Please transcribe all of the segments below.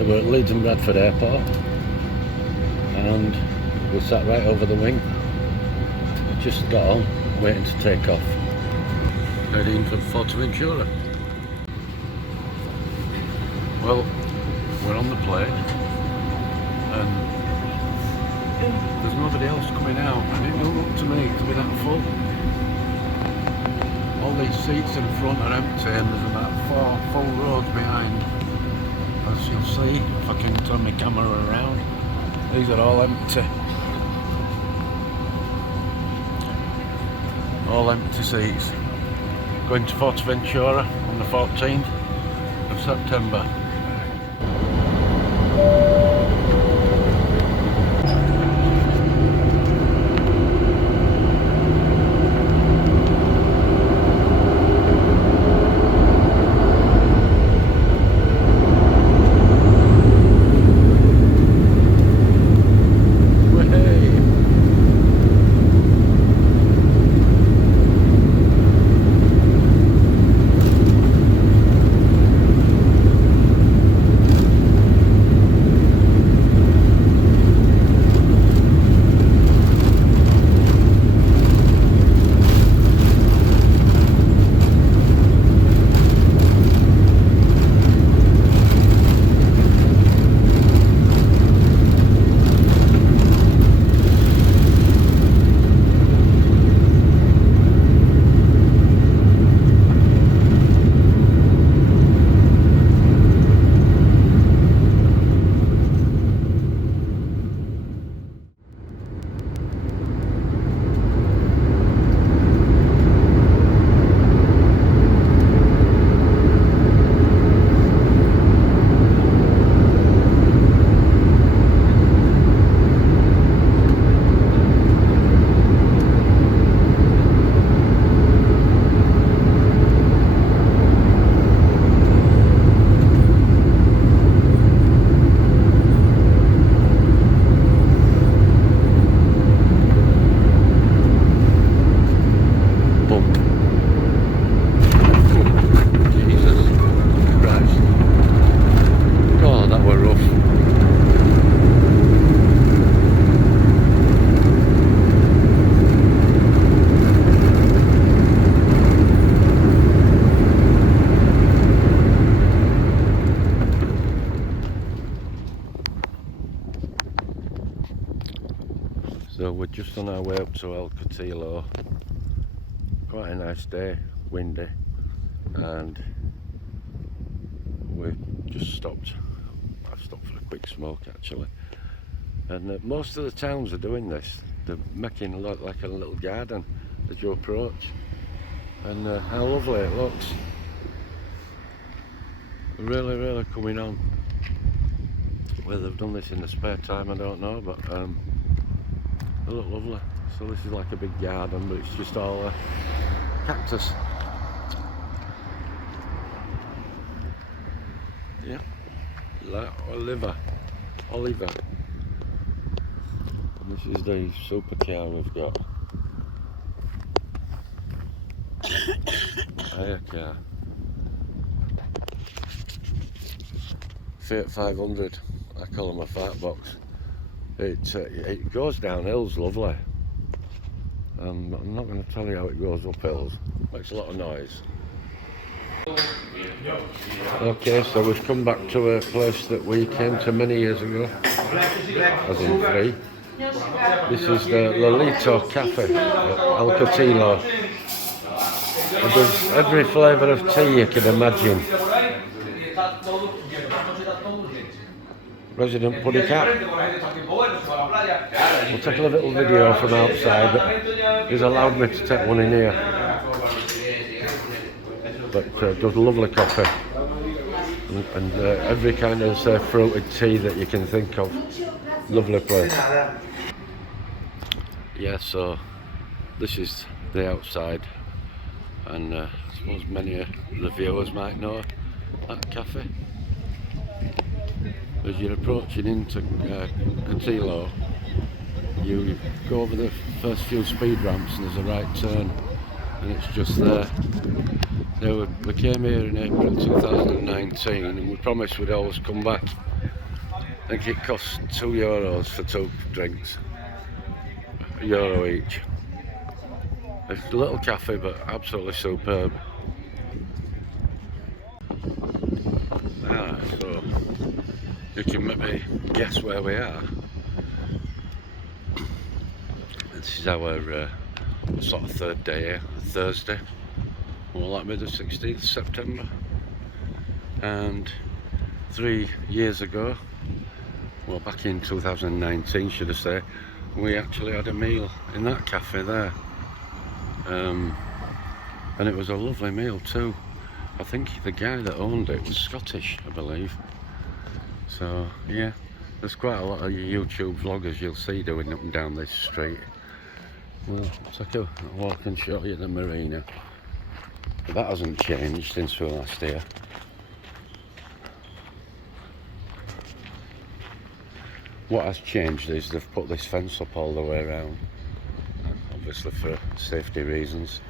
They were at Leeds and Bradford Airport, and we sat right over the wing. I just got on, waiting to take off, heading for Fuerteventura. Well, we're on the plane, and there's nobody else coming out, and it don't look to me to be that full. All these seats in front are empty, and there's about 4 full rows behind. As you'll see, if I can turn my camera around, these are all empty. All empty seats. Going to Fuerteventura on the 14th of September. So we're just on our way up to El Cotillo. Quite a nice day, windy, and we've just stopped. I've stopped for a quick smoke actually. And most of the towns are doing this. They're making it look like a little garden as you approach. And how lovely it looks. Really, really coming on. Whether they've done this in the spare time, I don't know, but they look lovely. So this is like a big garden, but it's just all cactus. Yeah, like Oliver. And this is the supercar we've got. Hire car. Fiat 500. I call them a fat box. It goes down hills lovely. I'm not going to tell you how it goes up hills. Makes a lot of noise. Okay, so we've come back to a place that we came to many years ago, as in 3. This is the Lolito Cafe at El Cotillo. There's every flavour of tea you can imagine. Resident Puddy Cat. We'll take a little video from outside, but he's allowed me to take one in here. But does lovely coffee and every kind of fruited tea that you can think of. Lovely place. Yeah, so this is the outside, and I suppose many of the viewers might know that cafe. As you're approaching into Cotillo, you go over the first few speed ramps and there's a right turn, and it's just there. Now we came here in April 2019 and we promised we'd always come back. I think it costs €2 for 2 drinks, €1 each. It's a little cafe but absolutely superb. Alright, so you can maybe guess where we are. This is our sort of third day here, Thursday. Will that be the 16th September? And 3 years ago, well back in 2019 should I say, we actually had a meal in that cafe there. And it was a lovely meal too. I think the guy that owned it was Scottish, I believe. So yeah, there's quite a lot of YouTube vloggers you'll see doing up and down this street. We'll take a walk and show you the marina. That hasn't changed since we were last here. What has changed is they've put this fence up all the way around, obviously for safety reasons.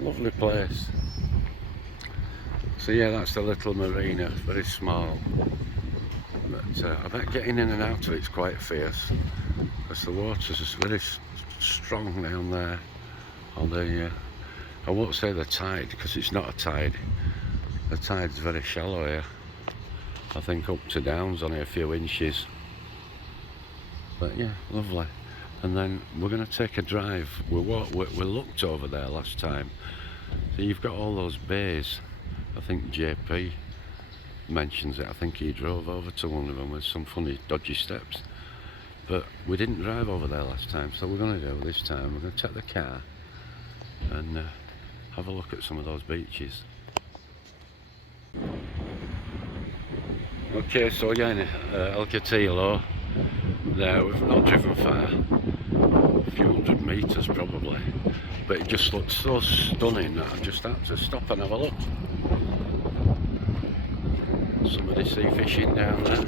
Lovely place. So yeah, that's the little marina, very small. But I bet getting in and out of it's quite fierce, because the water's just very strong down there on the I won't say the tide, because it's not a tide. The tide's very shallow here. I think up to down's only a few inches. But yeah, lovely. And then we're going to take a drive. We looked over there last time. So you've got all those bays. I think JP mentions it. I think he drove over to one of them with some funny dodgy steps. But we didn't drive over there last time, so we're going to do this time. We're going to take the car and have a look at some of those beaches. Okay, so again, El Catillo. There, we've not driven far, a few hundred metres probably, but it just looks so stunning that I just had to stop and have a look. Somebody sea fishing down there.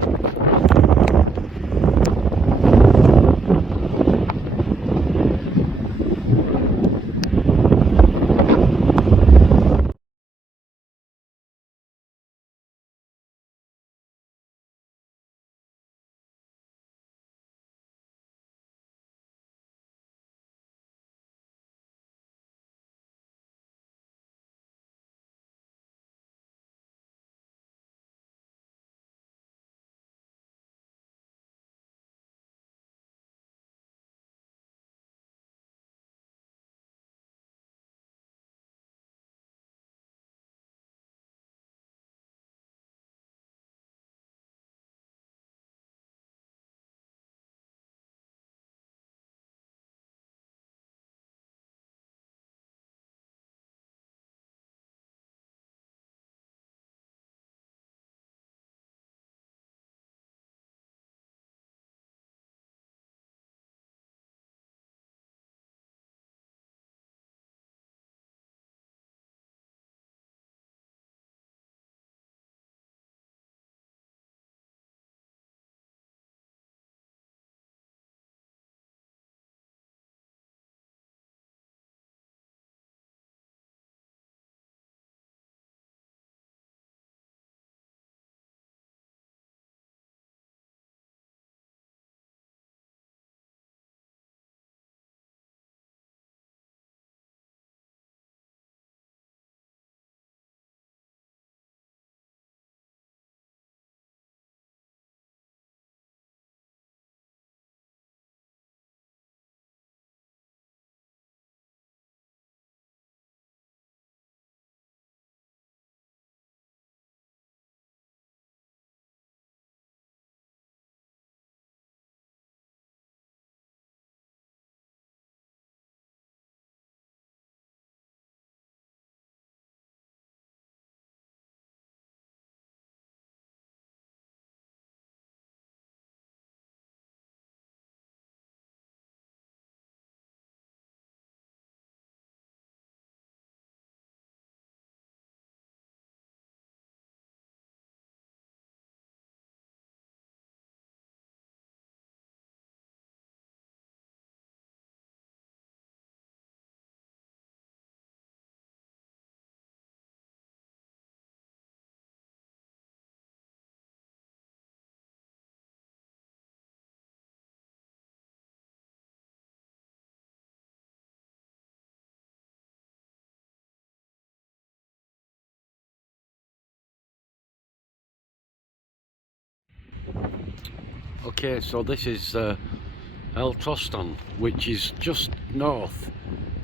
Okay, so this is El Toston, which is just north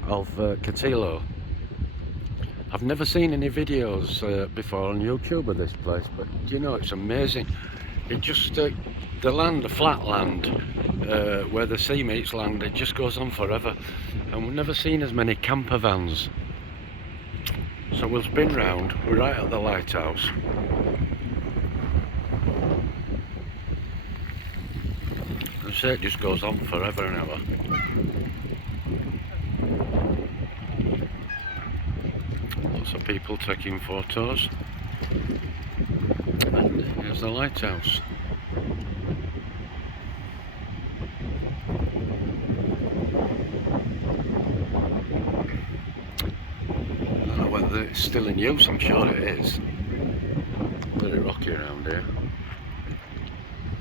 of Catillo. I've never seen any videos before on YouTube of this place, but you know, it's amazing. It just, the land, the flat land, where the sea meets land, it just goes on forever. And we've never seen as many camper vans. So we'll spin round, we're right at the lighthouse. And so it just goes on forever and ever. Lots of people taking photos. And here's the lighthouse. I don't know whether it's still in use, I'm sure it is. Very rocky around here.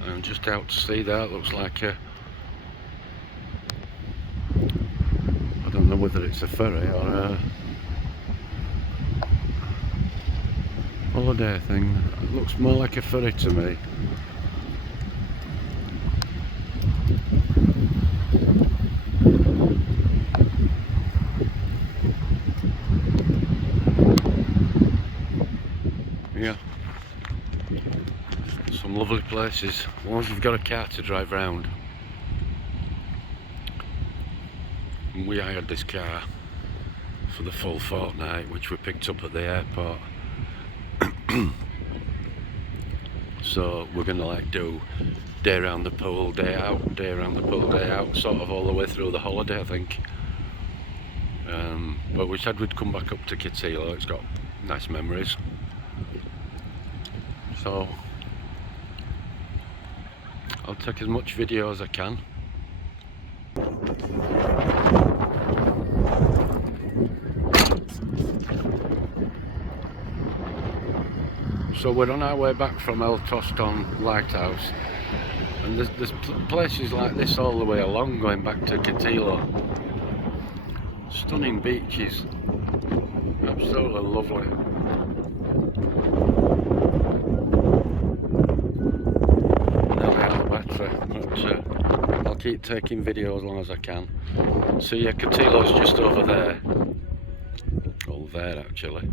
And just out to sea there, it looks like a, I don't know whether it's a ferry or a holiday thing. It looks more like a ferry to me. Yeah, some lovely places, as long as you've got a car to drive around. And we hired this car for the full fortnight, which we picked up at the airport. So we're gonna like do day around the pool, day out, day around the pool, day out, sort of all the way through the holiday, I think. But we said we'd come back up to Catillo. It's got nice memories. So I'll take as much video as I can. So we're on our way back from El Toston Lighthouse, and there's places like this all the way along going back to Catillo. Stunning beaches, absolutely lovely. Nearly out of battery, but I'll keep taking video as long as I can. So yeah, Catillo's just over there. Oh, there actually,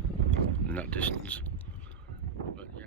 in that distance. But yeah.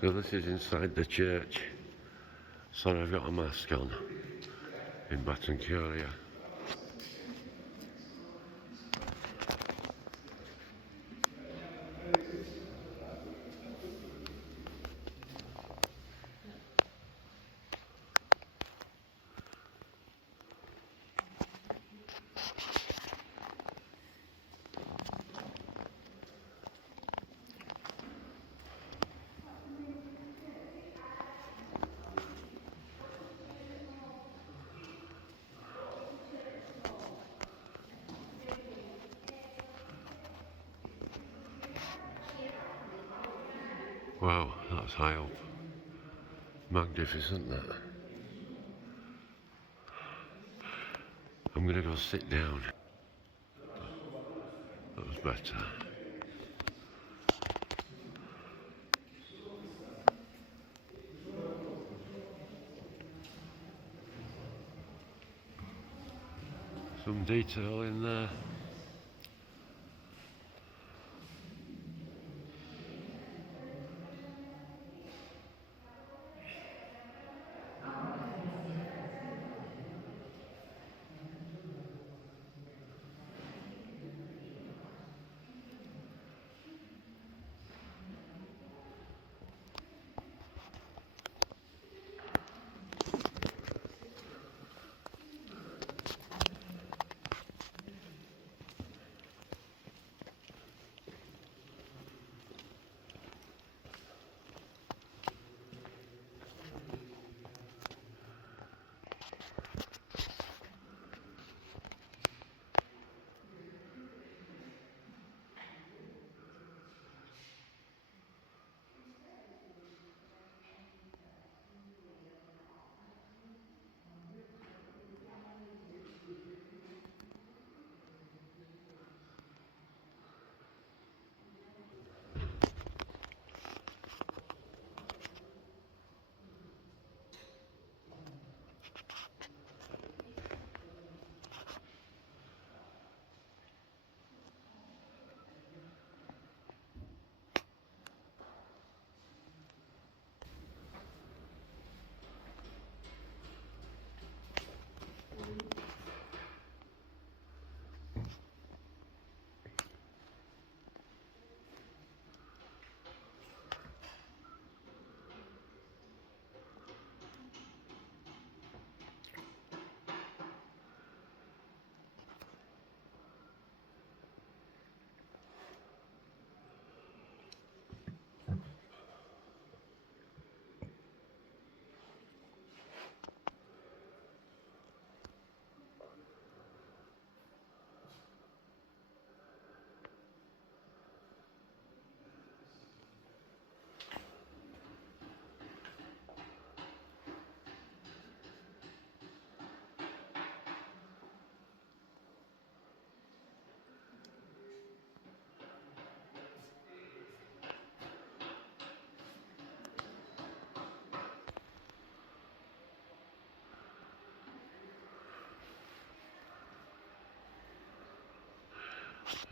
So this is inside the church. Sorry, I've got a mask on in Battencuria. Wow, that's high up. Magnificent, that. I'm gonna go sit down. That was better. Some detail in there.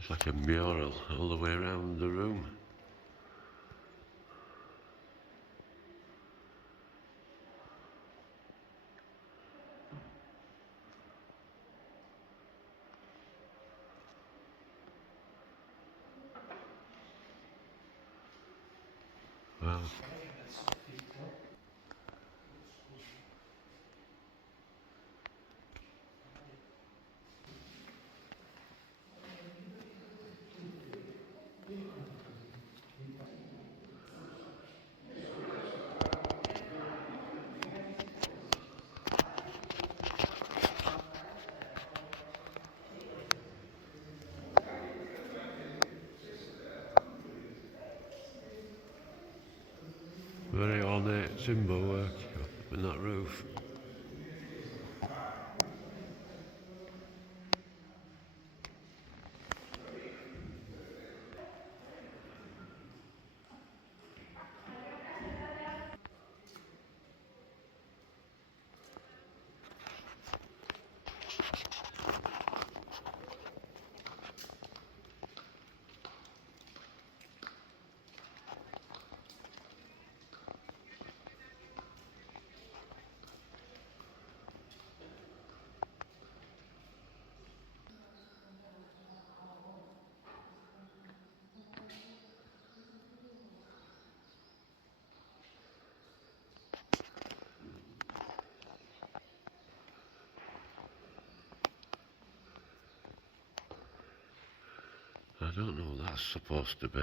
It's like a mural all the way around the room. Wow. Very ornate timber work up in that roof. I don't know what that's supposed to be.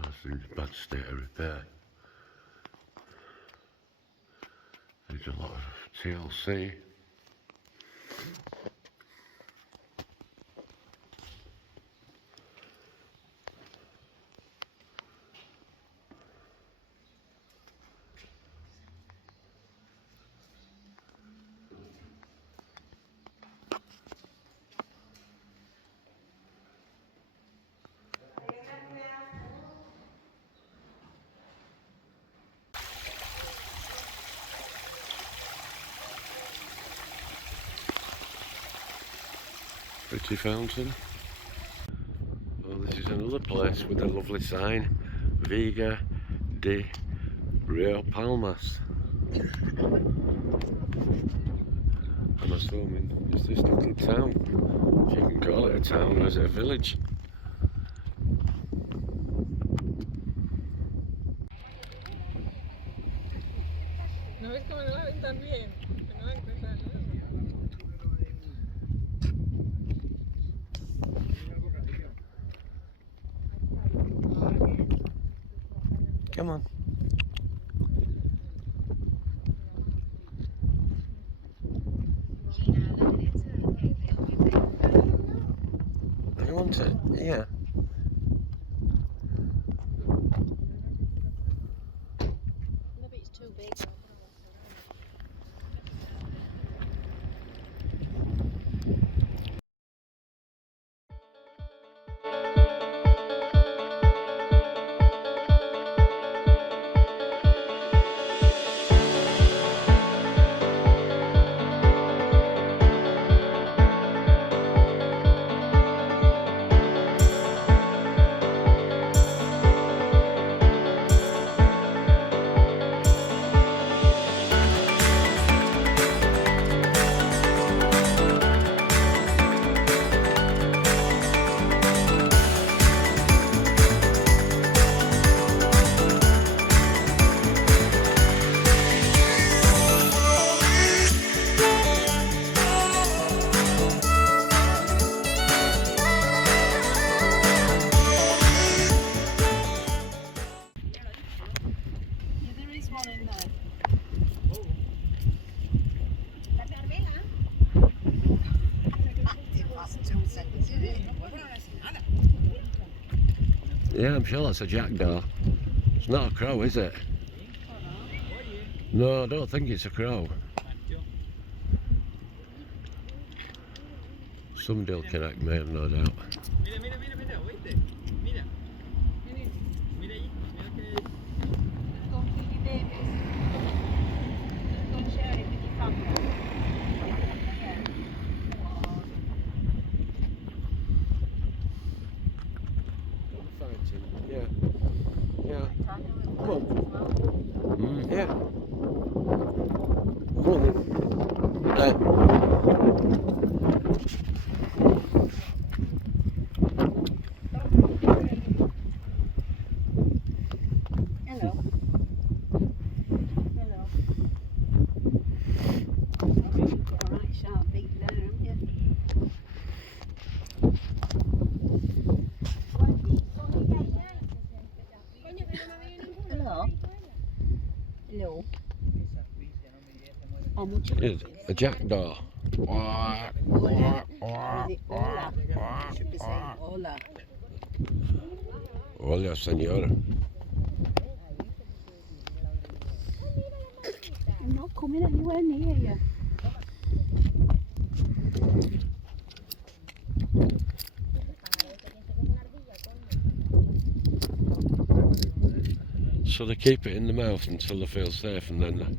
That's in bad state of repair. There's a lot of TLC. Pretty fountain. Well, this is another place with a lovely sign, Vega de Rio Palmas. I'm assuming it's this little town, if you can call it a town, or is it a village? ¿No ves cómo lo hacen tan bien? Que no hay que pensar, ¿no? Come on. You want it? Yeah. Maybe it's too big. Yeah, I'm sure that's a jackdaw. It's not a crow, is it? No, I don't think it's a crow. Somebody will correct me, no doubt. Mira, mira, mira, mira, oíste. Mira. Mira ahí, mira que. Go feed your babies. Just go and share it with your family. Yeah. Yeah. Come on. Yeah. Come on then. Hello. Hello. Alright, sharp beat there, haven't you? Hello. Hello. How much It's a jackdaw. Hola. Is it hola? Should be saying hola. Hola, señora. I'm not coming anywhere near you. So they keep it in the mouth until they feel safe and then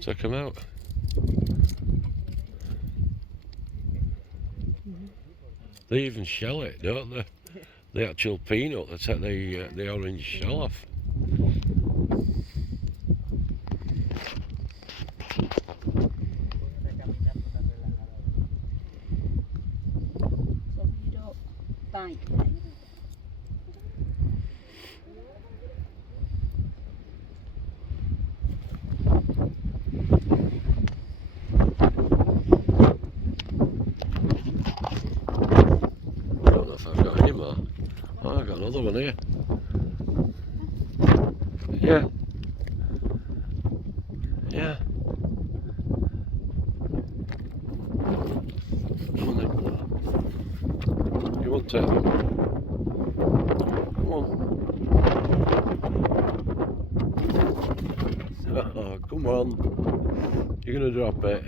take them out. They even shell it, don't they? The actual peanut, they take the orange shell off. So you don't bite then? I don't know if I've got any more. Oh, I've got another one here. Yeah. Yeah. Come on then. You want to? Come on. Oh, come on. You're going to drop it.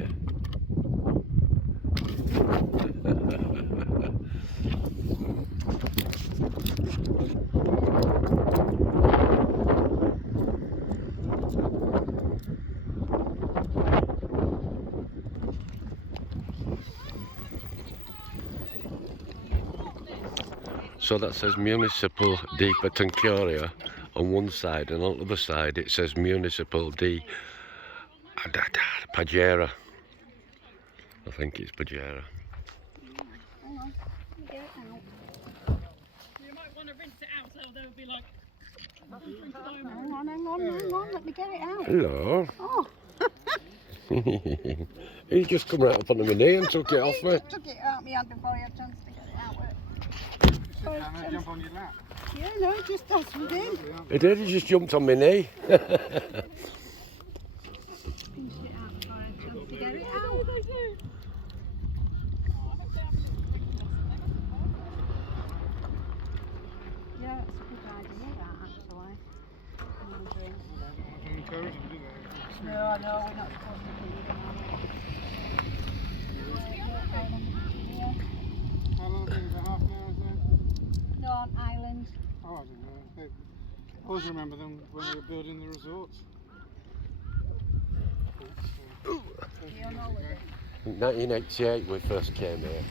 So that says Municipal di Patancuria on one side, and on the other side it says Municipal di Pajara. I think it's Pajara. Hang on. Get it out. You might want to rinse it out so they'll be like. Hang on. Let me get it out. Hello. Oh. He just come right up on my knee and took it off me. Just took it out of my hand before I had a chance to get it out. Jump on your lap. Yeah, no, just that's within. He did, he just jumped on my knee. Pinched it out before I had a chance to get it out. Yeah, that's a good idea, that, actually. Wondering. Encourage them, do they? No, we're not supposed to feed them, are we? Yeah. How long have it been? About half an hour, is it? No, on island. Oh, I don't know. I always remember them when we were building the resorts. Yeah, on holiday. In 1988 we first came here.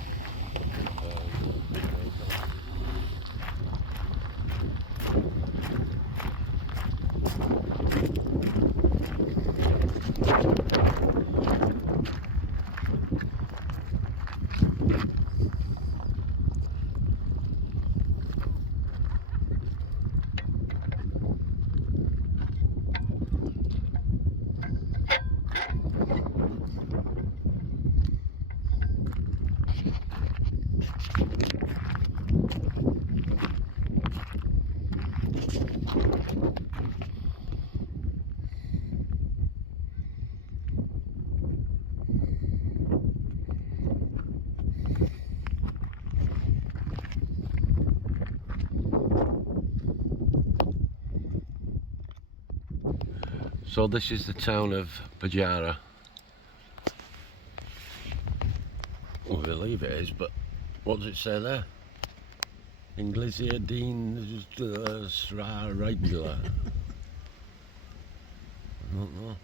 So this is the town of Pajara. Well, I believe it is, but what does it say there? Inglesia Dean Regular. I don't know.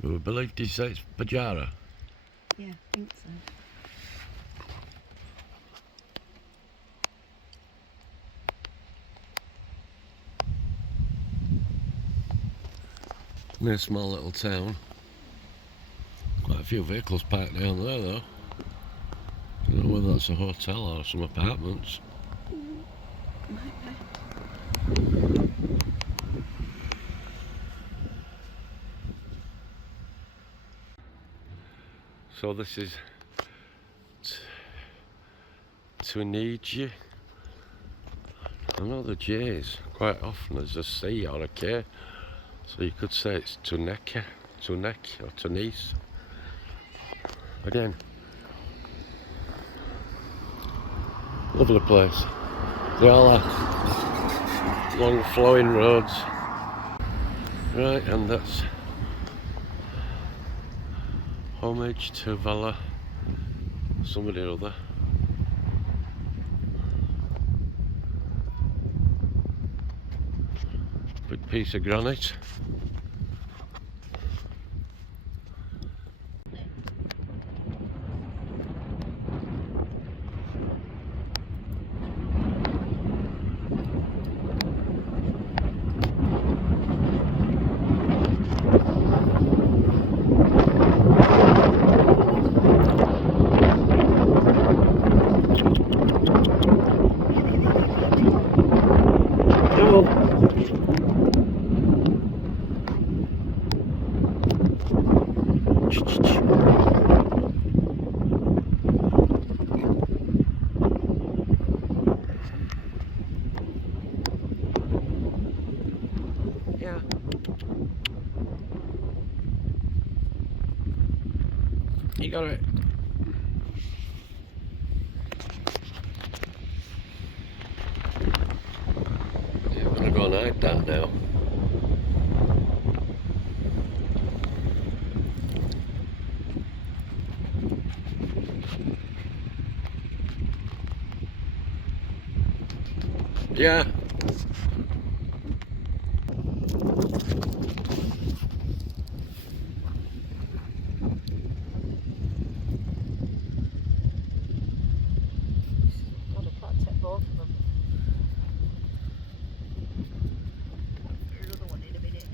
But I believe he says it's Pajara. Yeah, I think so. In a small little town. Quite a few vehicles parked down there though. I don't know whether that's a hotel or some apartments. So this is Tunisia. I know the J's quite often there's a C or a K, so you could say it's Tunek or Tunis. Again, lovely place. They all are long flowing roads. Right, and that's homage to Vala somebody or other. Big piece of granite. Yeah. You got it. Yeah, I'm gonna go and hide that now. Yeah. God, I can't take both of them. There's another one in a minute.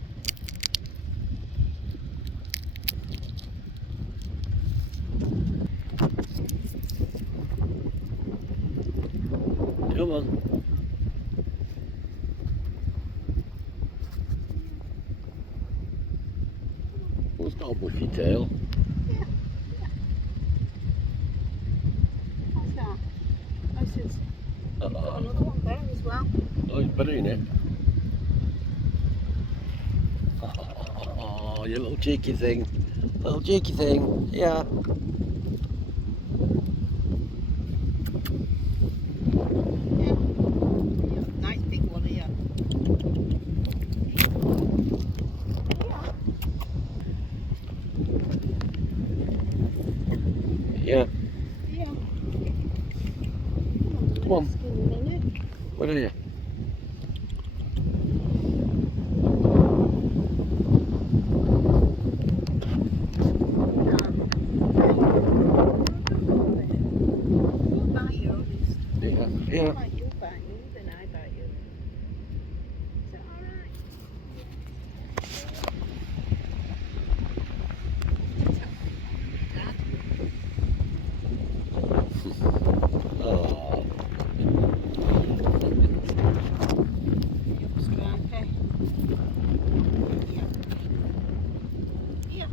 Come on. Well, it's got a bushy tail. What's that? This is. Got Uh-oh. another one there as well. Oh, he's burying it. Oh, you little cheeky thing. Little cheeky thing. Yeah. Yeah. Nice big one here. Yeah. Yeah. Come on. Skinny minute. Where are you? You'll bite you, honest. Yeah. Yeah. Like you'll bite you, then I bite you. Is that alright? Oh. You subscribe, hey? Yeah. Yeah.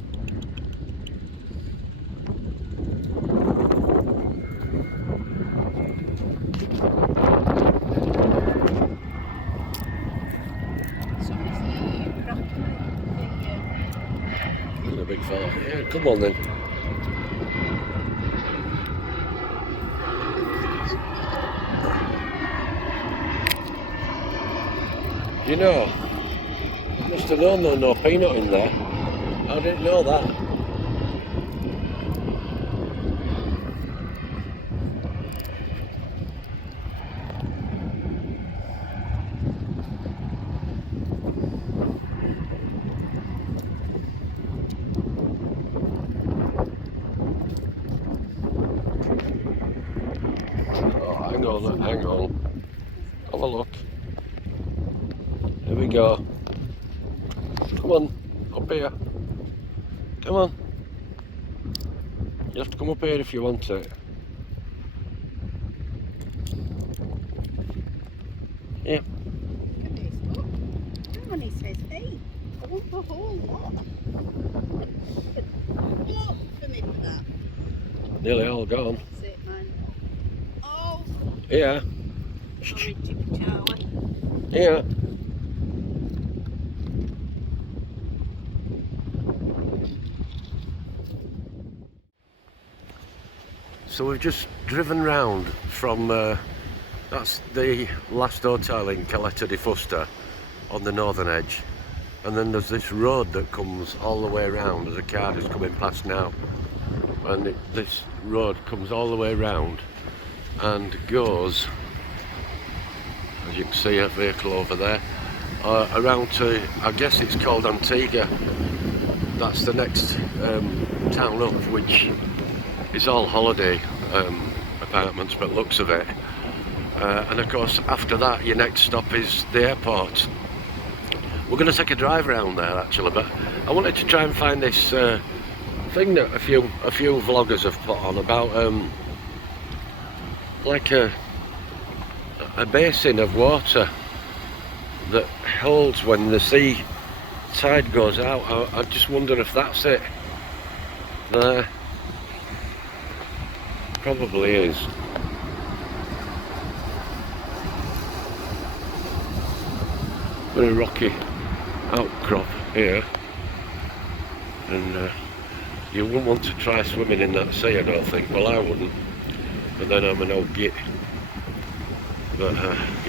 Somebody's here, cracking You're a big fella. Yeah, come on then. You know, I must have known there was no peanut in there. I didn't know that. Hang on. Have a look. Here we go. Come on, up here. Come on. You have to come up here if you want it. Yeah. Look at this, look. That one, it says 8. I want the whole lot. Look for me for that. Nearly all gone. That's it, man. Oh, Yeah. sorry, Chippy Charlie. Yeah. So we've just driven round from, that's the last hotel in Caleta de Fusta on the northern edge. And then there's this road that comes all the way around. There's a car that's coming past now. And this road comes all the way around and goes, as you can see, a vehicle over there, around to, I guess it's called Antigua. That's the next town up, which is all holiday apartments by the looks of it. And of course, after that, your next stop is the airport. We're going to take a drive around there actually, but I wanted to try and find this thing that a few vloggers have put on about like a basin of water that holds when the sea tide goes out. I just wonder if that's it. There probably is. Very rocky outcrop here, and you wouldn't want to try swimming in that sea, I don't think. Well, I wouldn't, but then I'm an old git. But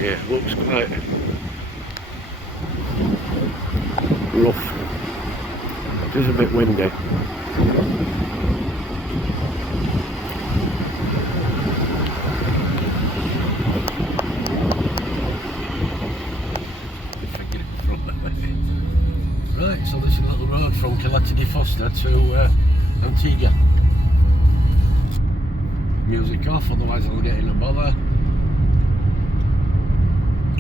yeah, looks quite rough. It is a bit windy. Right, so this is a little road from Caleta de Fusta to Antigua. Music off, otherwise I'll get in a bother.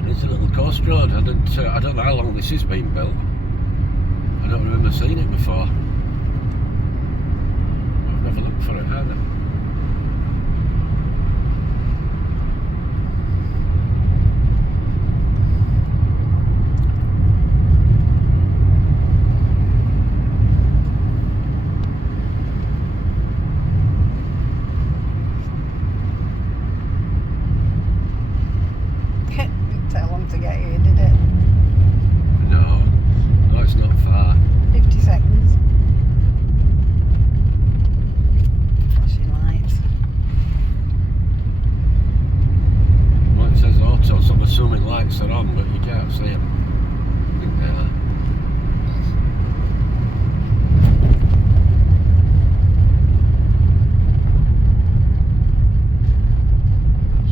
It's a little coast road. I don't know how long this has been built. I don't remember seeing it before. I've never looked for it either. To get here, did it? No, it's not far. 50 seconds. Flashing lights. Well, it says auto, so I'm assuming lights are on, but you can't see them.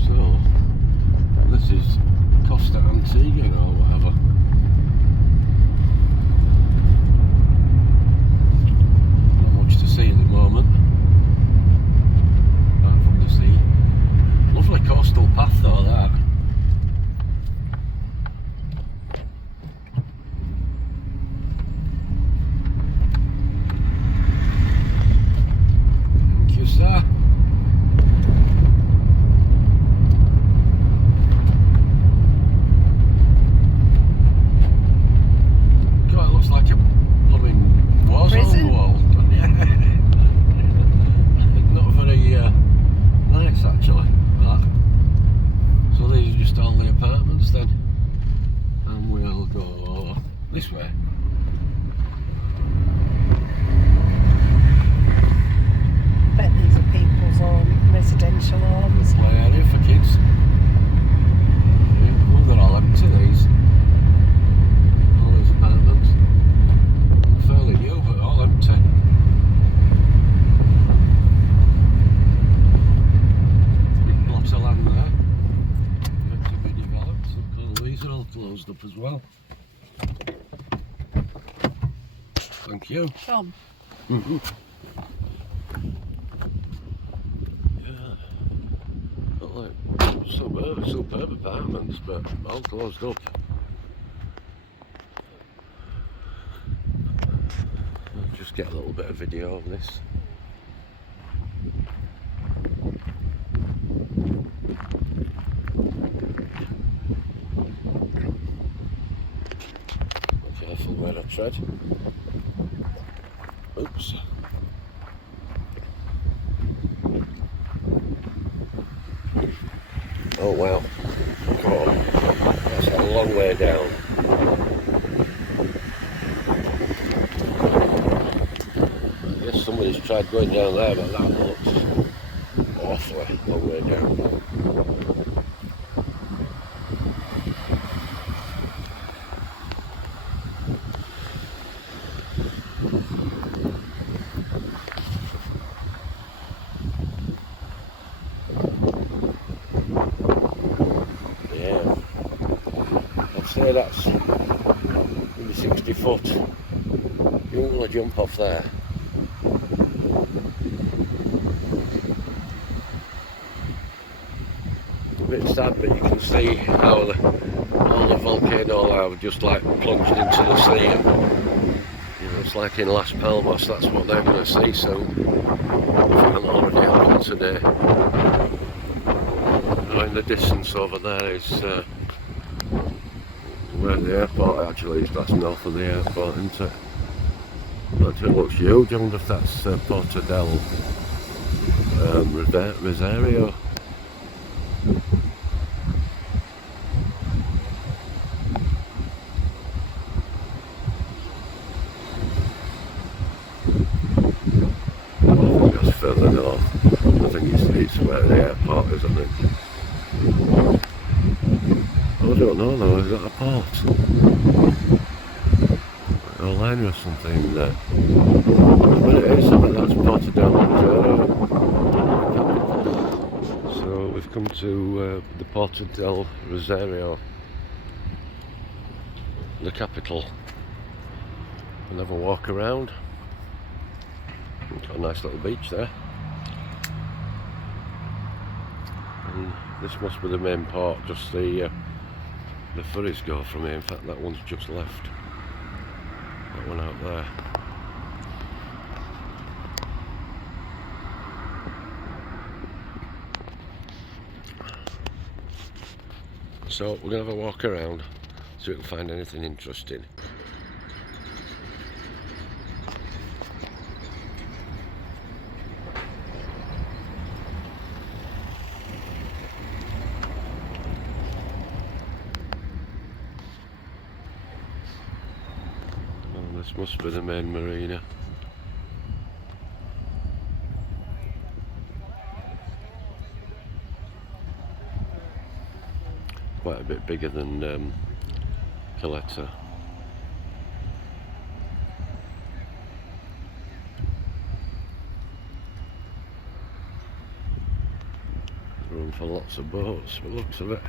So, this is Costa Antigua or whatever. Not much to see at the moment, apart from the sea. Lovely coastal path though, that. Thank you, sir. Like a blooming war zone wall. Not very nice actually, that. So these are just all the apartments then. And we'll go this way. Bet these are people's own residential homes. Play area for kids. Yeah, well, they're all empty, these. closed up as well. Thank you. Tom. Yeah. Not like superb apartments, but all closed up. I'll just get a little bit of video of this. Be careful where I tread. Oops. Oh wow. Oh, that's a long way down. I guess somebody's tried going down there, but that looks awfully long way down. Say that's maybe 60 foot. You won't want to jump off there. A bit sad, but you can see how all the volcano have just like plunged into the sea, and you know, it's like in Las Palmas. That's what they're going to see soon. If it hasn't already happened today. Right in the distance over there is where the airport actually is. That's north of the airport, isn't it? But it looks huge. I wonder if that's Puerto del Rosario. I think that's further north. I think it's where the airport is, I think. I don't know though, is that a port? A liner or something there. But it is, I mean, that's Puerto del Rosario. So we've come to the Puerto del Rosario, the capital. We'll have a walk around. Got a nice little beach there. And this must be the main port, just the ferries go from here. In fact, that one's just left. That one out there. So we're going to have a walk around, see if we can find anything interesting. This must be the main marina. Quite a bit bigger than Caleta. Room for lots of boats, by the looks of it.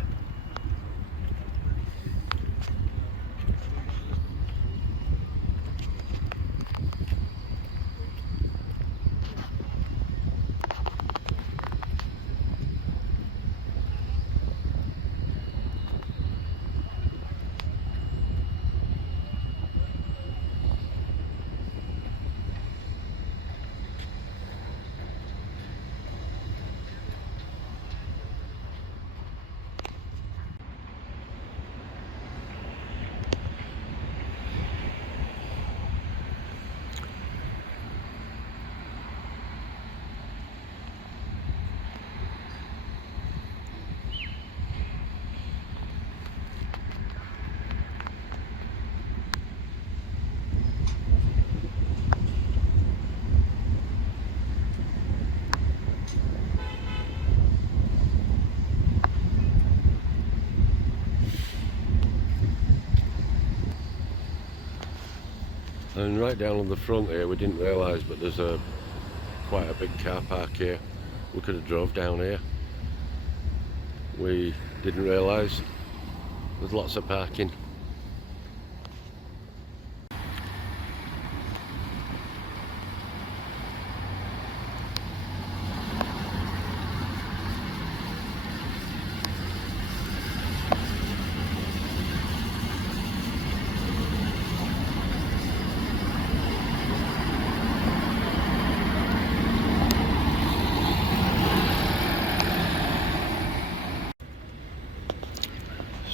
And right down on the front here, we didn't realise, but there's quite a big car park here. We could have drove down here. We didn't realise. There's lots of parking.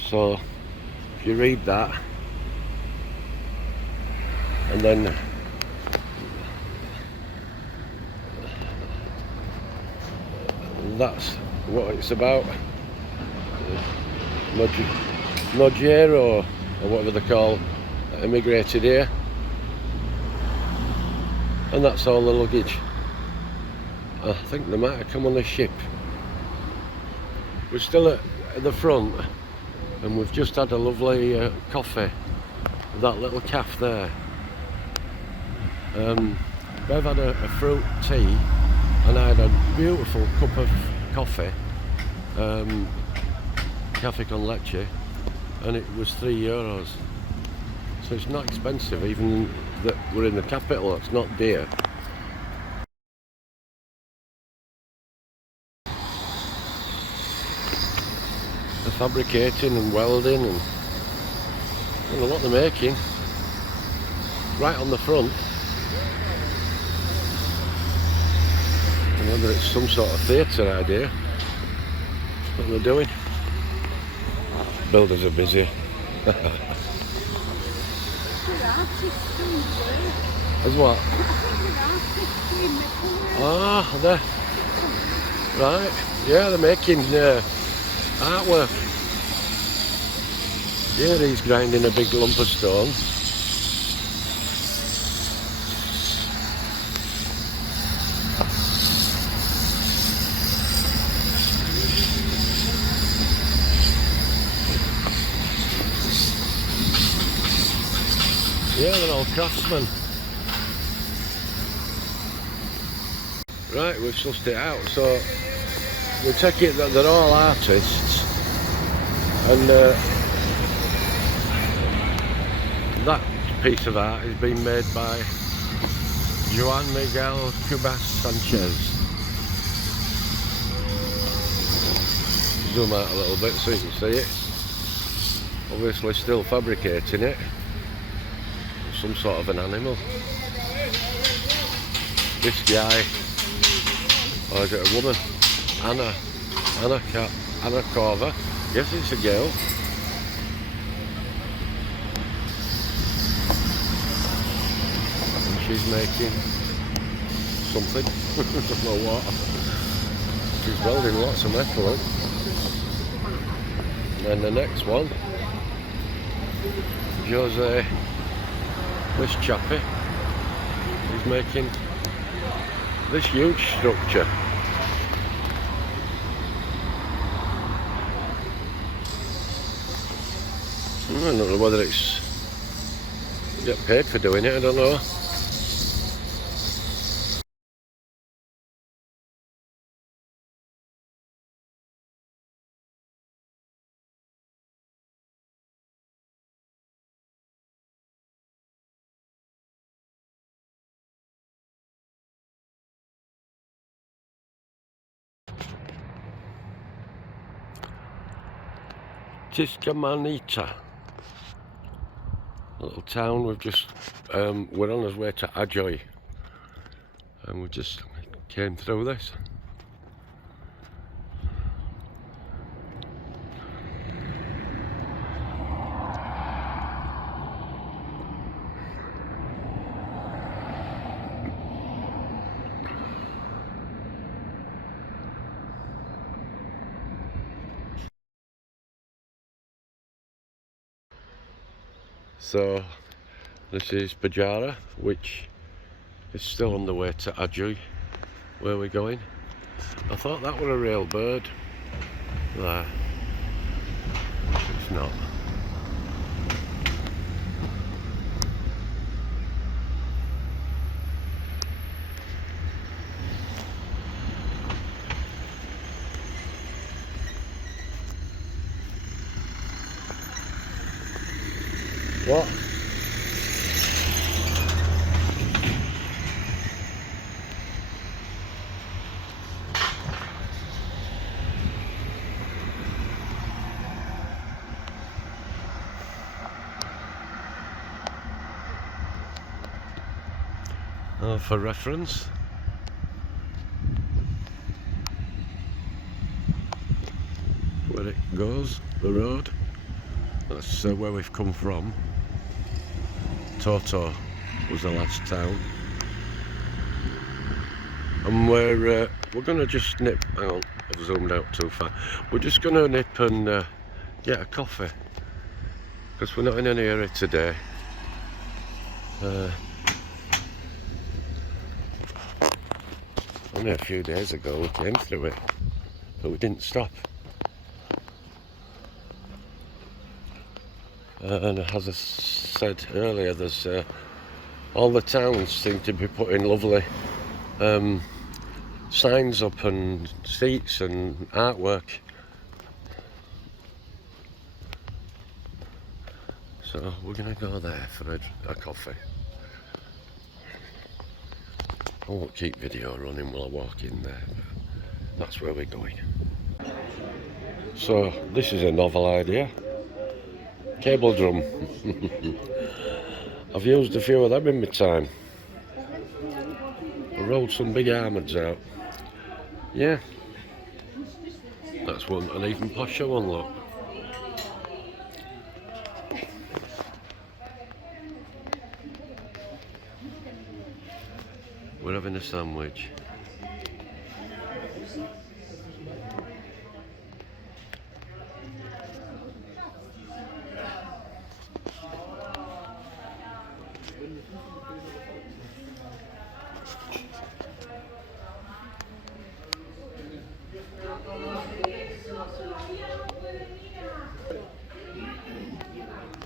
So if you read that, and then that's what it's about. Nogero, or whatever they call, immigrated here, and that's all the luggage. I think they might have come on a ship. We're still at the front, and we've just had a lovely coffee with that little cafe there. They've had a fruit tea, and I had a beautiful cup of coffee, cafe con leche, and it was €3. So it's not expensive, even that we're in the capital. It's not dear. They're fabricating and welding, and I don't know what they're making. Right on the front. I wonder it's some sort of theatre idea. What they're doing. Builders are busy. As what? Ah, they're right. Yeah, they're making artwork. Yeah, he's grinding a big lump of stone. Yeah, they're all craftsmen. Right, we've sussed it out. So we take it that they're all artists, and that piece of art is being made by Juan Miguel Cubas Sanchez. Zoom out a little bit so you can see it. Obviously still fabricating it. Some sort of an animal. This guy, or is it a woman? Anna Corva. Yes, it's a girl. And she's making something. I don't know what. She's welding lots of metal up. And then the next one, Jose. This chappie is making this huge structure. I don't know whether it's get paid for doing it, I don't know. Tiscamanita, a little town. We've just we're on our way to Ajuy, and we just came through this. So this is Pajara, which is still on the way to Ajuy, where we're going. I thought that were a real bird there. It's not. What? For reference, where it goes, the road, that's where we've come from. Toto was the last town, and we're going to just nip. Hang on, I've zoomed out too far. We're just going to nip and get a coffee because we're not in any hurry today. Only a few days ago we came through it, but we didn't stop. And as I said earlier, there's all the towns seem to be putting lovely signs up and seats and artwork. So we're going to go there for a coffee. I won't keep video running while I walk in there, but that's where we're going. So this is a novel idea. Cable drum. I've used a few of them in my time. I rolled some big armords out. Yeah. That's one, an even posher one, look. We're having a sandwich.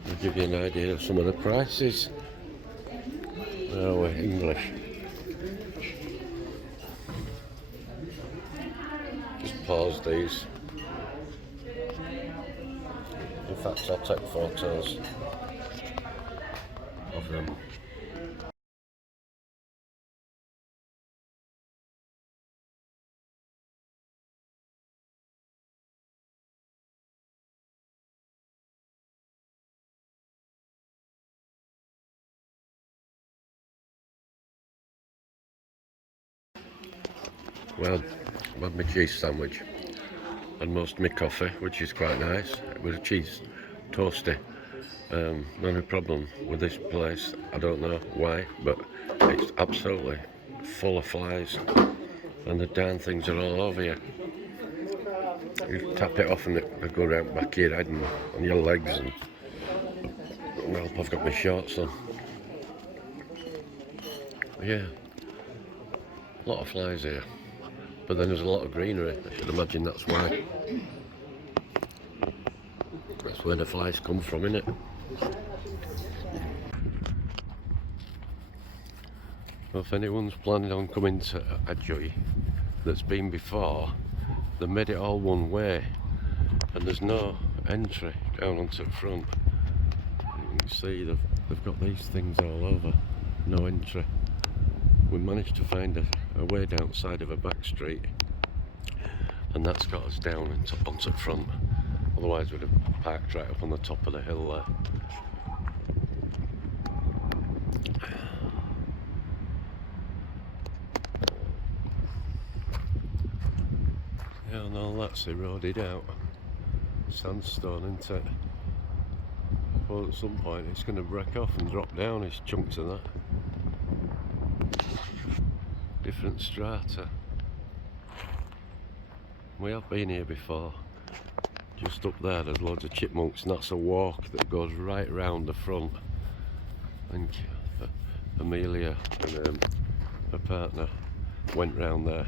I'll give you an idea of some of the prices. Oh, we're English. Just pause these. In fact, I'll take photos of them. Well, I've had my cheese sandwich and most of my coffee, which is quite nice. It was a cheese toasty. The only problem with this place, I don't know why, but it's absolutely full of flies and the darn things are all over you. You tap it off and they go right back your head and on your legs, and well, I've got my shorts on. Yeah, a lot of flies here. But then there's a lot of greenery. I should imagine that's why. That's where the flies come from, innit? Well, if anyone's planning on coming to Ajuy that's been before, they made it all one way and there's no entry down onto the front. You can see they've got these things all over, no entry. We managed to find a way down side of a back street, and that's got us down and onto the front. Otherwise we'd have parked right up on the top of the hill there. Yeah, and all that's eroded out. Sandstone, isn't it? Well, at some point it's going to break off and drop down, it's chunks of that. Different strata. We have been here before. Just up there's loads of chipmunks, and that's a walk that goes right round the front. I think Amelia and her partner went round there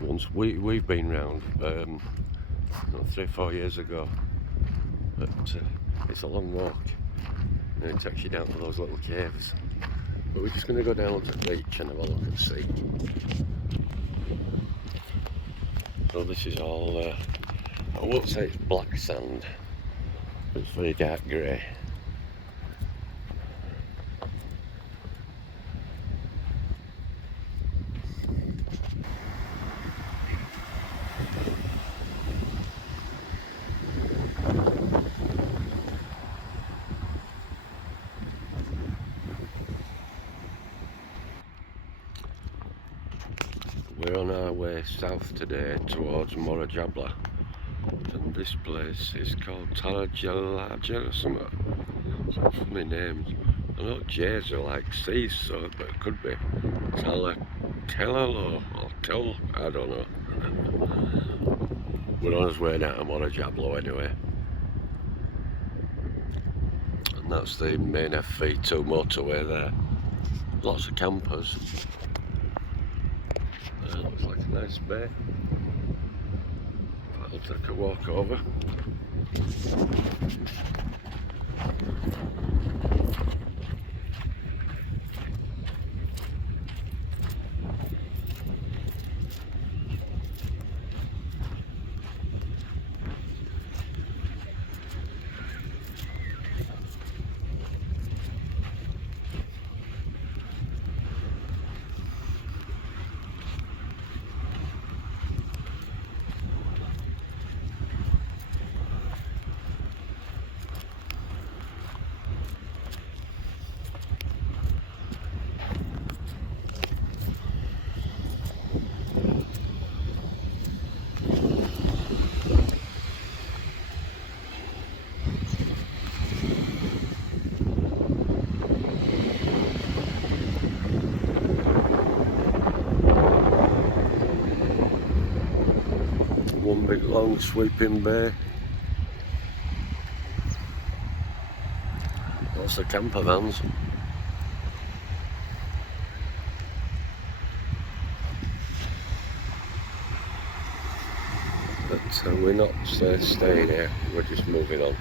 once. We've been round 3 or 4 years ago, but it's a long walk and it takes you down to those little caves. But we're just going to go down to the beach and have a look and see. So this is all, I won't say it's black sand, but it's very dark grey. way south today towards Morajabla, and this place is called Tarajalaja or something. Some funny names. I know J's are like C's, so but it could be Telalo or Tel, I don't know. We're on our way down to Morajabla anyway. And that's the main FV2 motorway there. Lots of campers. Looks like a nice bay. I'll take a walk over. One big long sweeping bay. Lots of camper vans. But we're not staying here, we're just moving on.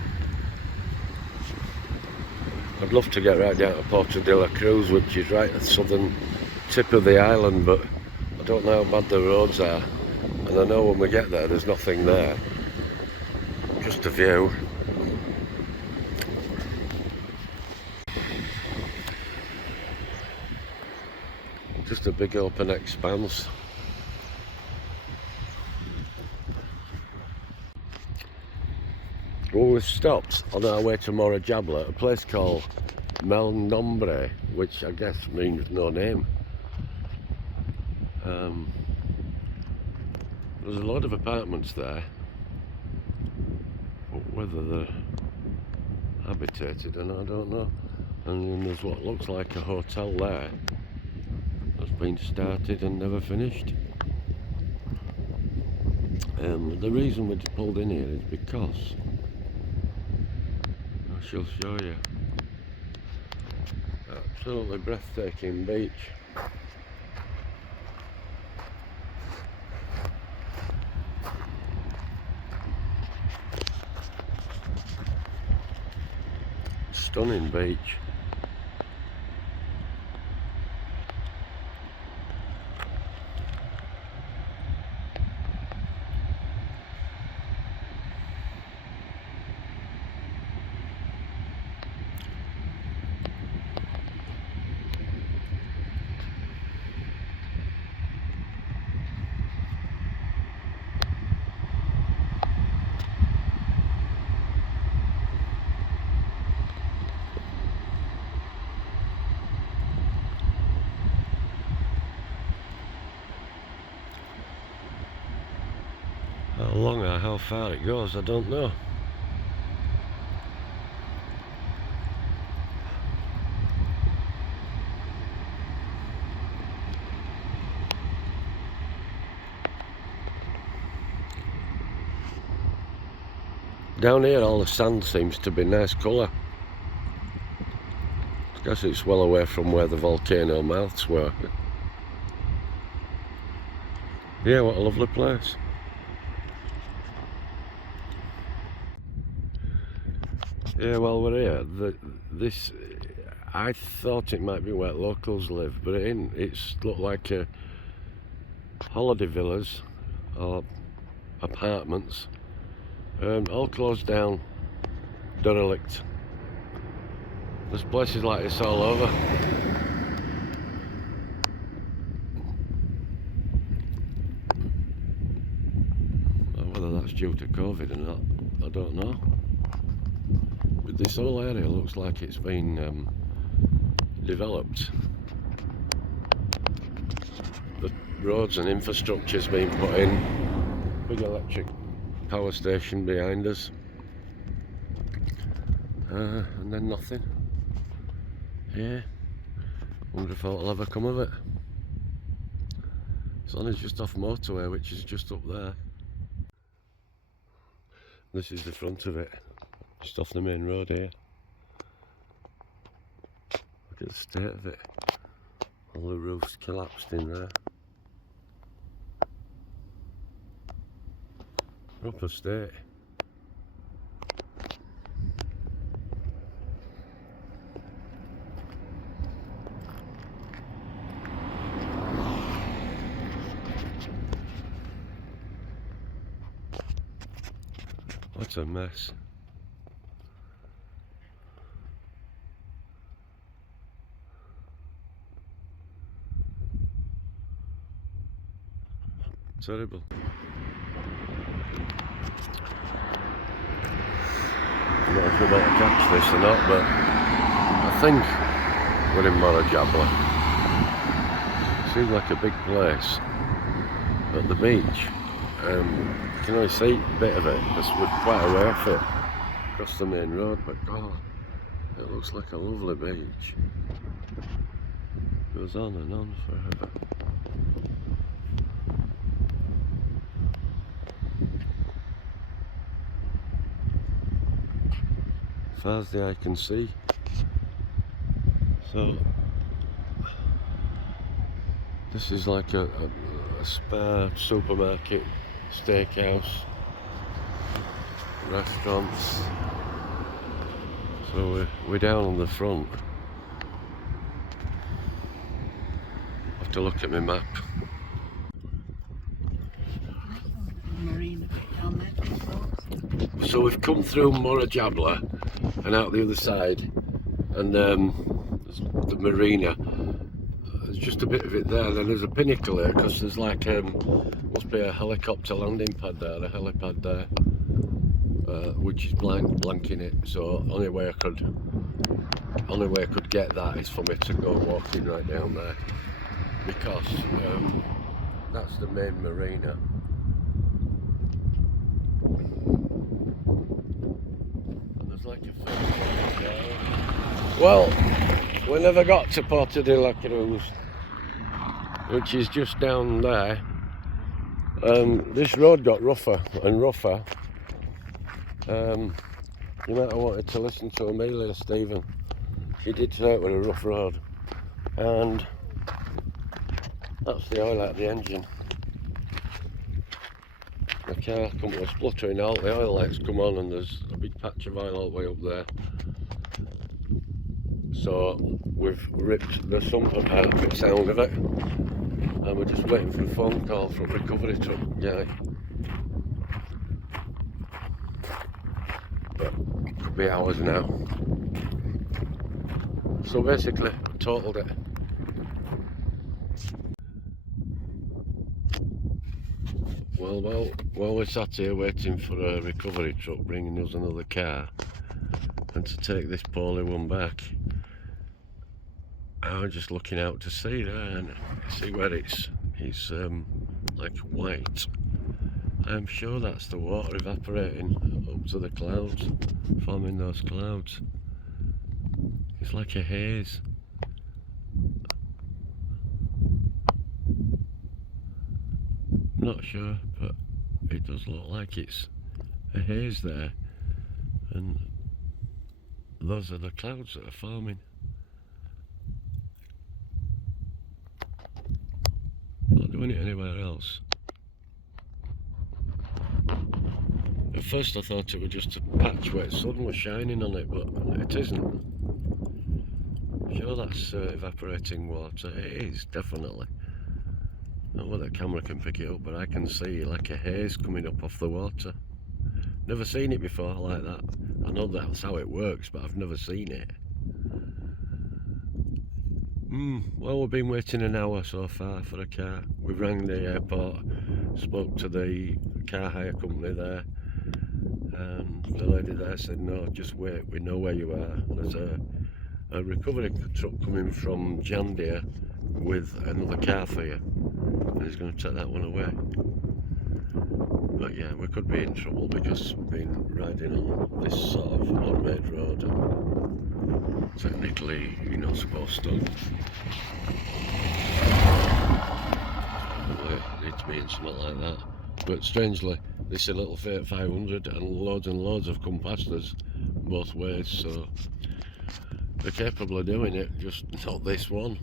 I'd love to get right down to Puerto de la Cruz, which is right at the southern tip of the island, but I don't know how bad the roads are. And I know when we get there, there's nothing there. Just a view. Just a big open expanse. Well, we've stopped on our way to Morajabla, a place called Mel Nombre, which I guess means no name. There's a lot of apartments there, but whether they're habitated or not, I don't know. And then there's what looks like a hotel there that's been started and never finished. The reason we pulled in here is because I shall show you. Absolutely breathtaking beach. Stunning beach. How long or how far it goes, I don't know. Down here all the sand seems to be nice colour. I guess it's well away from where the volcano mouths were. Yeah, what a lovely place. Yeah, well, we're here. This, I thought it might be where locals live, but it ain't. It's looked like holiday villas or apartments, all closed down, derelict. There's places like this all over. Whether that's due to COVID or not, I don't know. But this whole area looks like it's been developed. roads and infrastructure's been put in. Big electric power station behind us. And then nothing. Yeah. Wonder if it'll ever come of it. It's only just off motorway, which is just up there. This is the front of it, just off the main road here. Look at the state of it. All the roofs collapsed in there. Proper state. What a mess. Terrible. I'm not sure about to catch this or not, but I think we're in Marajabla. Seems like a big place at the beach. You can only see a bit of it because we're quite away from it across the main road, but God, it looks like a lovely beach. Goes on and on forever. As far as the eye can see. So this is like a spa, supermarket, steakhouse, restaurants. So we're down on the front. Have to look at my map. Marina down there. So we've come through Marajabla and out the other side, and there's the marina. There's just a bit of it there. Then there's a pinnacle there because there's like must be a helicopter landing pad there, a helipad there, which is blanking it. So only way I could get that is for me to go walking right down there, because that's the main marina. Like a well, we never got to Puerto de la Cruz, which is just down there. This road got rougher and rougher. You might have wanted to listen to Amelia, Stephen. She did say it was a rough road, and that's the oil out of the engine. The car come to a spluttering out, the oil lights come on, and there's a big patch of oil all the way up there. So we've ripped the sump apart with the sound of it, and we're just waiting for a phone call from a recovery truck guy. But it could be hours now. So basically, totaled it. While we're sat here waiting for a recovery truck bringing us another car and to take this poorly one back, I'm just looking out to sea there and see where it's like white. I'm sure that's the water evaporating up to the clouds, forming those clouds. It's like a haze. Not sure, but it does look like it's a haze there, and those are the clouds that are forming. Not doing it anywhere else. At first I thought it was just a patch where the sun was shining on it, but it isn't. I'm sure that's evaporating water. It is, definitely. Not whether the camera can pick it up, but I can see like a haze coming up off the water. Never seen it before like that. I know that's how it works, but I've never seen it. Well, we've been waiting an hour so far for a car. We've rang the airport, spoke to the car hire company there, and the lady there said, no, just wait, we know where you are. There's a recovery truck coming from Jandia with another car for you, and he's going to take that one away. But yeah, we could be in trouble because we've been riding on this sort of unmade road, and technically you're not supposed to. Probably need to be in something like that. But strangely, this is a little Fiat 500 and loads have come past us both ways, so they're capable of doing it, just not this one.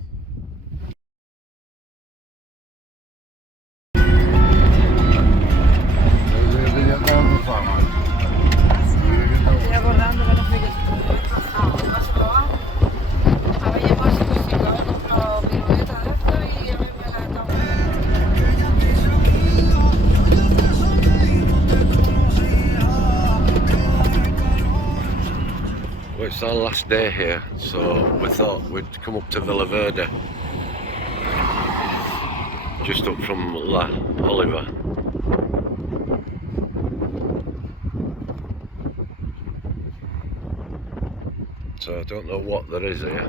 Estoy acordando que no fui yo pasado. Habíamos comprado piruetas de esto y a mí me la estaba. Well, it's our last day here, so we thought we'd come up to Villaverde, just up from La Oliva. So I don't know what there is here.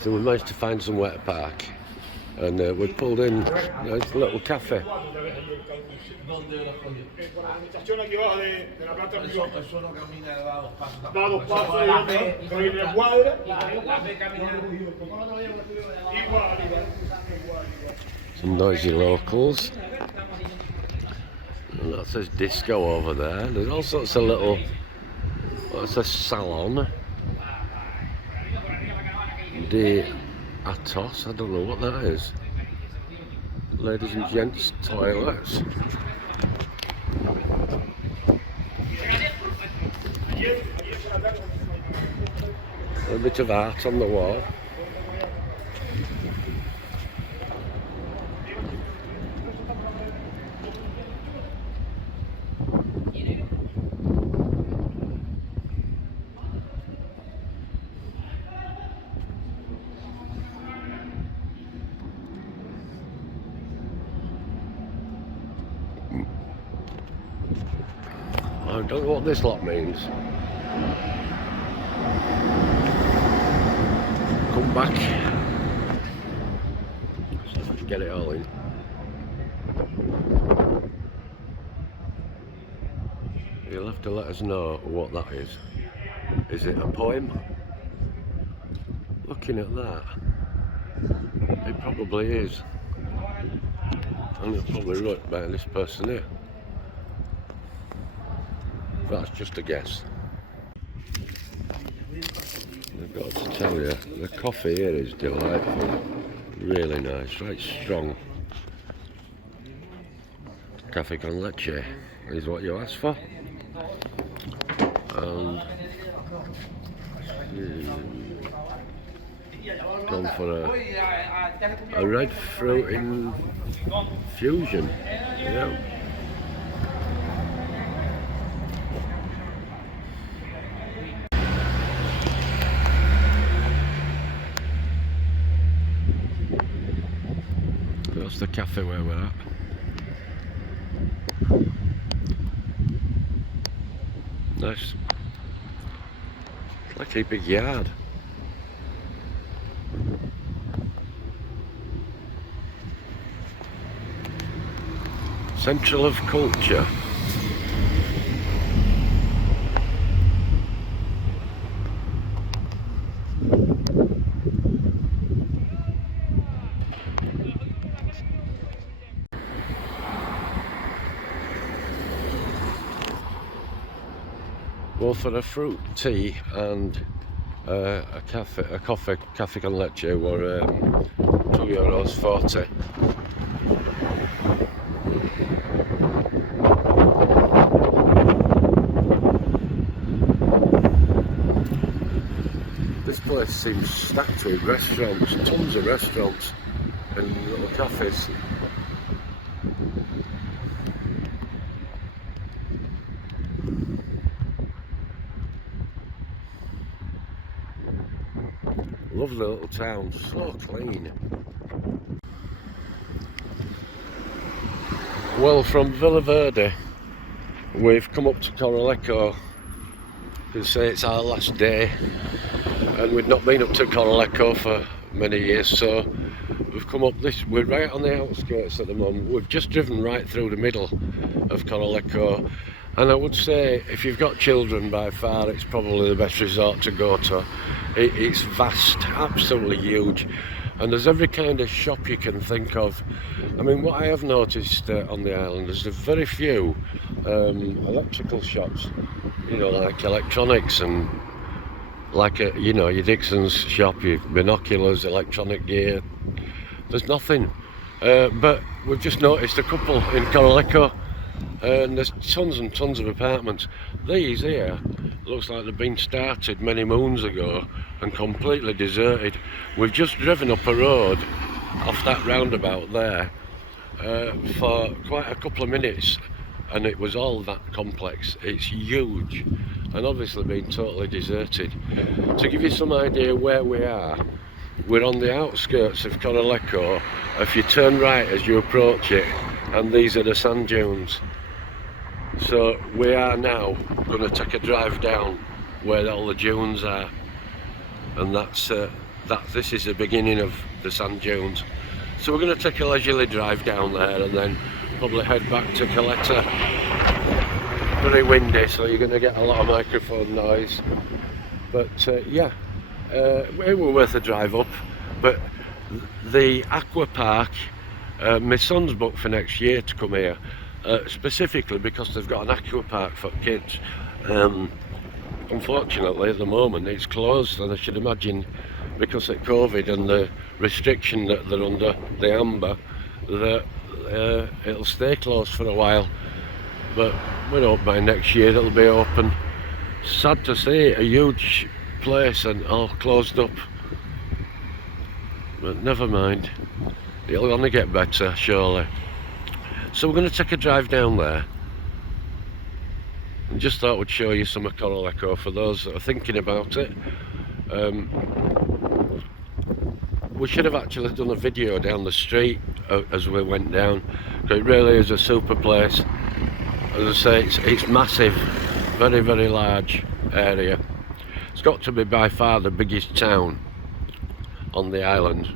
So we managed to find somewhere to park, and we pulled in a little cafe. Some noisy locals. And that says disco over there. There's all sorts of little, what's a salon? De Atos, I don't know what that is. Ladies and gents toilets. A bit of art on the wall. I don't know what this lot means. Come back. Let's get it all in. You'll have to let us know what that is. Is it a poem? Looking at that, it probably is. And it's probably wrote by this person here. That's just a guess. I've got to tell you, the coffee here is delightful. Really nice, right strong. Cafe con leche is what you asked for. And gone for a red fruit infusion. Yeah. That's the cafe where we're at. Nice. It's like a big yard. Central of culture. Both for a fruit tea and a cafe con leche were €2.40. This place seems stacked with restaurants, tons of restaurants and little cafes. Lovely little town, so clean. Well, from Villaverde we've come up to Corralejo can say it's our last day, and we've not been up to Corralejo for many years, so we've come up this. We're right on the outskirts at the moment. We've just driven right through the middle of Corralejo, and I would say if you've got children, by far it's probably the best resort to go to. It's vast, absolutely huge, and there's every kind of shop you can think of. I mean, what I have noticed on the island is there's very few electrical shops, you know, like electronics and like you know, your Dixon's shop, your binoculars, electronic gear. There's nothing, but we've just noticed a couple in Corralejo, and there's tons and tons of apartments. These here looks like they've been started many moons ago and completely deserted. We've just driven up a road off that roundabout there for quite a couple of minutes, and it was all that complex. It's huge and obviously been totally deserted. To give you some idea where we are, we're on the outskirts of Corralejo. If you turn right as you approach it, and these are the sand dunes. So we are now going to take a drive down where all the dunes are, and this is the beginning of the sand dunes. So we're going to take a leisurely drive down there and then probably head back to Caleta. Very windy, so you're going to get a lot of microphone noise, but yeah, it was worth a drive up. But the aqua park, my son's booked for next year to come here, specifically because they've got an aqua park for kids. Unfortunately at the moment it's closed, and I should imagine because of COVID and the restriction that they're under, the amber, that it'll stay closed for a while, but we hope by next year it'll be open. Sad to say, a huge place and all closed up, but never mind, it'll only get better surely. So we're going to take a drive down there, and just thought we'd show you some of Corralejo for those that are thinking about it. We should have actually done a video down the street as we went down, because it really is a super place. As I say, it's massive, very very large area. It's got to be by far the biggest town on the island.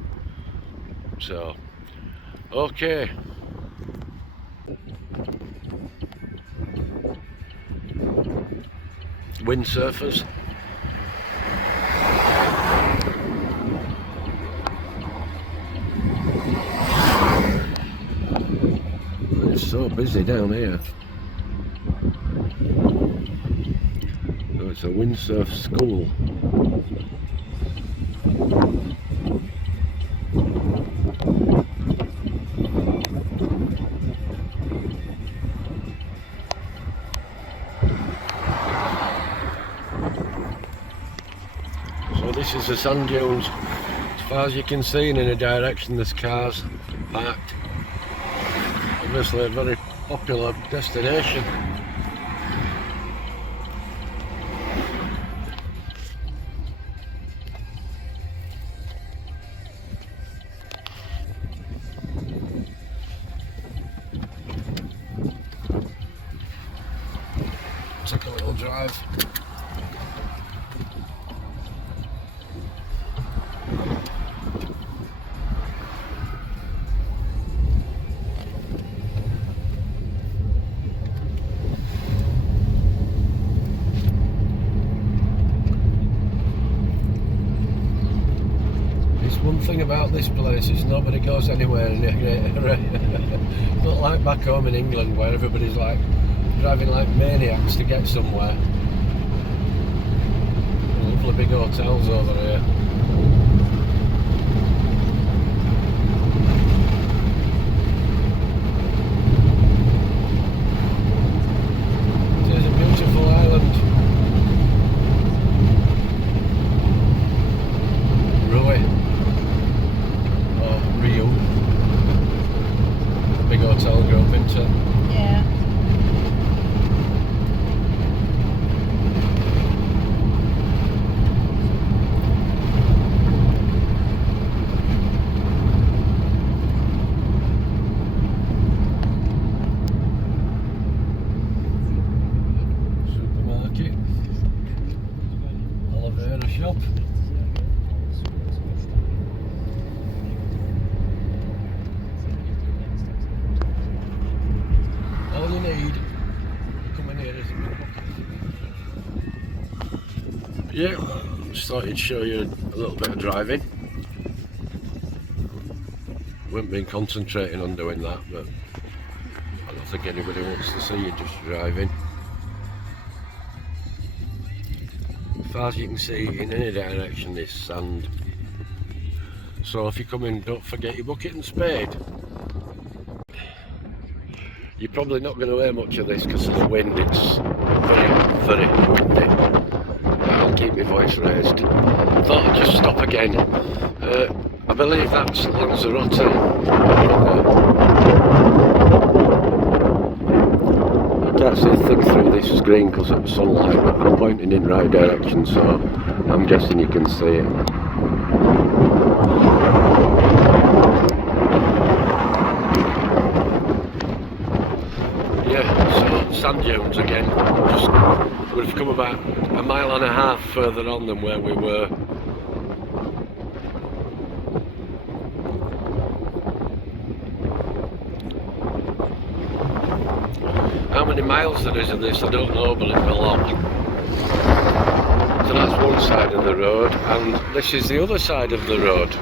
So okay, windsurfers. It's so busy down here. So it's a windsurf school. So this is the sand dunes. As far as you can see in any direction there's cars parked. Obviously a very popular destination. Take a little drive. One thing about this place is nobody goes anywhere in a great hurry. Not like back home in England where everybody's like driving like maniacs to get somewhere. Lovely big hotels over here. It is a beautiful island. Rio. Big hotel group, isn't it? Yeah. shop. All you need, you come in here is a bucket. Yeah, just thought I'd show you a little bit of driving. We've been concentrating on doing that, but I don't think anybody wants to see you just driving. As far as you can see in any direction is sand. So if you come in, don't forget your bucket and spade. You're probably not going to hear much of this because of the wind. It's very, very windy. I'll keep my voice raised. Thought I'd just stop again. I believe that's Lanzarote. I can't see a thing through this screen because of the sunlight, but I'm pointing in the right direction, so I'm guessing you can see it. Sand dunes again. We've come about a mile and a half further on than where we were. How many miles there is of this I don't know, but it's a lot. So that's one side of the road, and this is the other side of the road.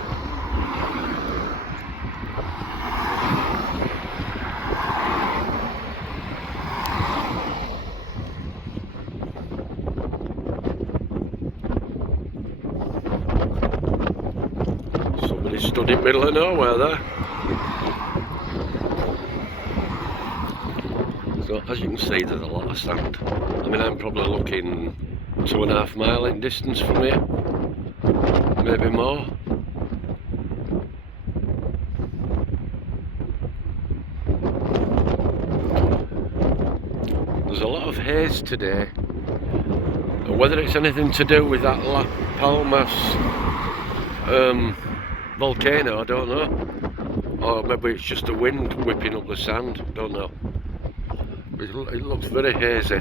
Stood in the middle of nowhere there. So as you can see, there's a lot of sand. I mean, I'm probably looking 2.5 miles in distance from here, maybe more. There's a lot of haze today, and whether it's anything to do with that La Palmas volcano, I don't know, or maybe it's just the wind whipping up the sand, don't know. It looks very hazy.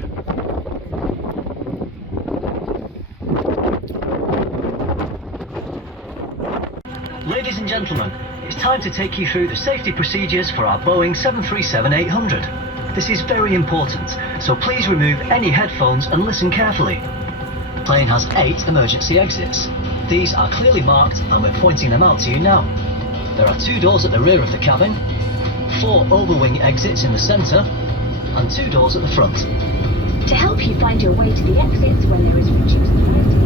Ladies and gentlemen, it's time to take you through the safety procedures for our Boeing 737-800. This is very important, so please remove any headphones and listen carefully. The plane has 8 emergency exits. These are clearly marked and we're pointing them out to you now. There are 2 doors at the rear of the cabin, 4 overwing exits in the centre, and 2 doors at the front. To help you find your way to the exits when there is reduced price